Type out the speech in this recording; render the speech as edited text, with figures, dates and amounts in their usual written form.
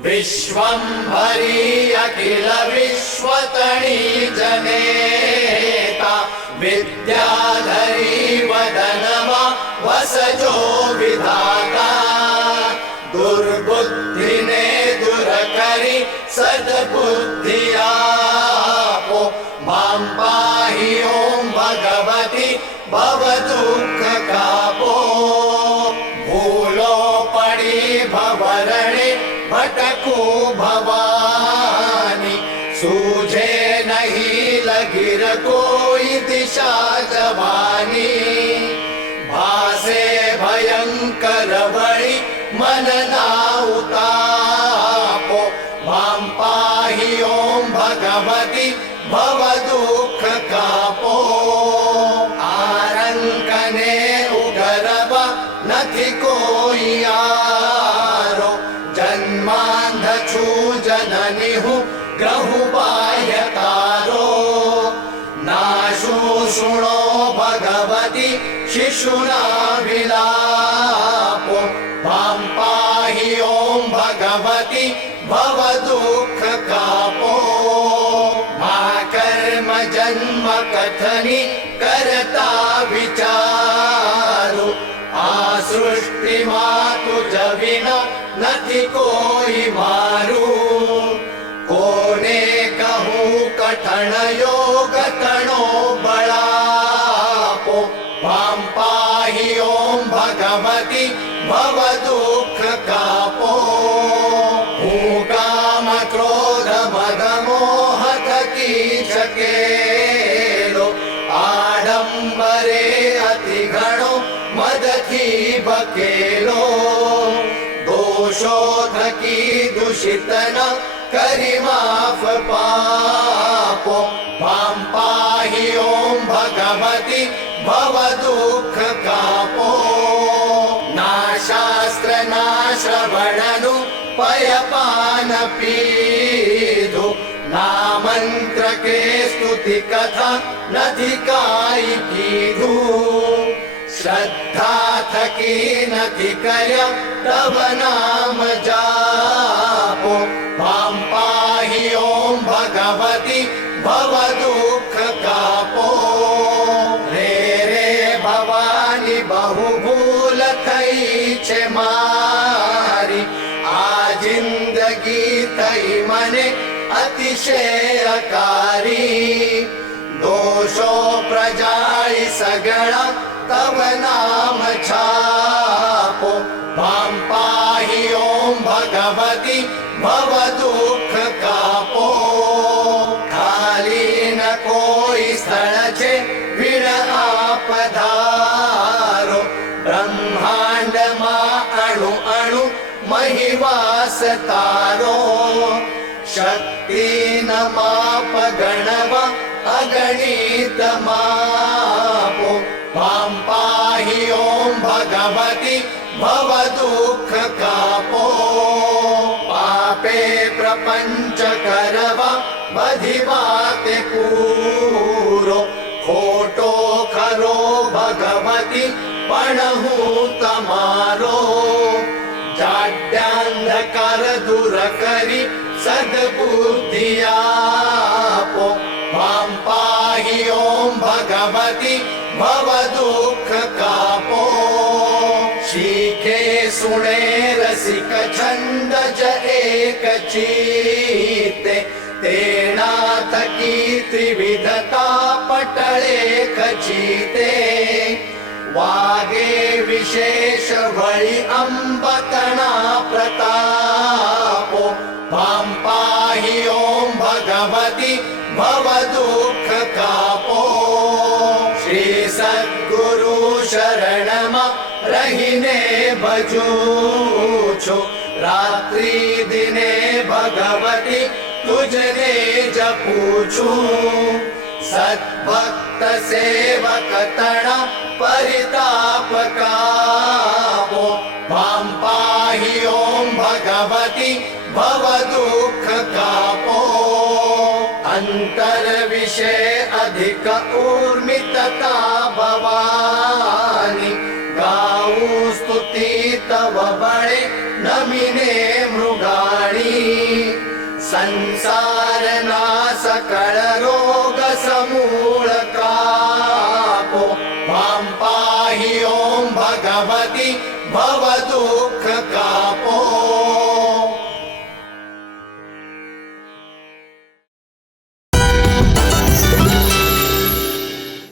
विश्वंभरी अखिल विश्वतणी जनेता विद्याधरी वदनमा वसजो विधाता दुर्बुद्धिने दुरकरी सद्बुद्धियापो मां पाहि ओं भगवति भवदुःखकापो भूलो पड़ी भवरणे भटको भवानी सूझे नहीं लगिर कोई दिशा जवानी भासे भयंकर बड़ी मन ना उतापो मां पाहि ओं भगवति भवदुःखकापो आरंकने उगरव नथि कोई यारो जन्मांधछु जननी हूँ ग्रहु बाह्य तारो नाशु सुनो भगवती शिशुना विलापो मां पाहि ओं भगवति भवदुःखकापो मा कर्म जन्म कथनी करता विचारो आ सृष्टि मातु जविना नथि कोई मारू कोने कहूँ कठन योग तणो बड़ापो मां पाहि ओं भगवति भवदुःखकापो काम क्रोध मद मोह थकी चकेलो आडंबरे अति घणो मद थी बकेलो दोषो थकी दूषित न करि माफ पापो मां पाहि ओं भगवति भवदुःखकापो ना शास्त्र ना श्रवणनु पयपान पीधु ना मंत्र के स्तुति कथा नथि काई कीधु श्रद्धा थकी नथि करया तव नाम जापो मां पाहि ओं भगवति भवदुःखकापो रे रे भवानी बहु भूल थई छे मारी आ जिंदगी थई मने अतिशयकारी दोषो प्रजाई सगळा तव नाम छापो मां पाहि ओं भगवति भवदुःखकापो खाली न कोई स्थळ छे विण आप धारो ब्रह्मांड मा अणु अणु महिवास तारो शक्ति न माप गणवा अगणित मापो मां पाहि ओं भगवति भवदुःखकापो पापे प्रपंच करवा बधिवाते पूरो खोटो खरो भगवति पणहु तमारो जाड्यांधकार दूर करी सद्बुद्धियापो मां पाहि ओं भगवति भवदुःखकापो शीखे सुने रसिक छंद ज एक चीते तेना थकी त्रिविधता पटले खचीते वागे विशेष वळी अंबतना प्रतापो मां पाहि ओं भगवति भवदुःखकापो श्री सद्गुरु शरणमा रहीने भजूछु रात्रि दिने भगवति तुझने जपूछु सद्भक्त सेवक तणा परितापकापो मां पाहि ओं भगवति भवदुःखकापो अंतर विषय अधिक ऊर्मितता भवानी गाऊं स्तुति तव बड़े नमिने मृगाणी संसारना सकळ रोग समूळ कापो मां पाहि ओं भगवती भव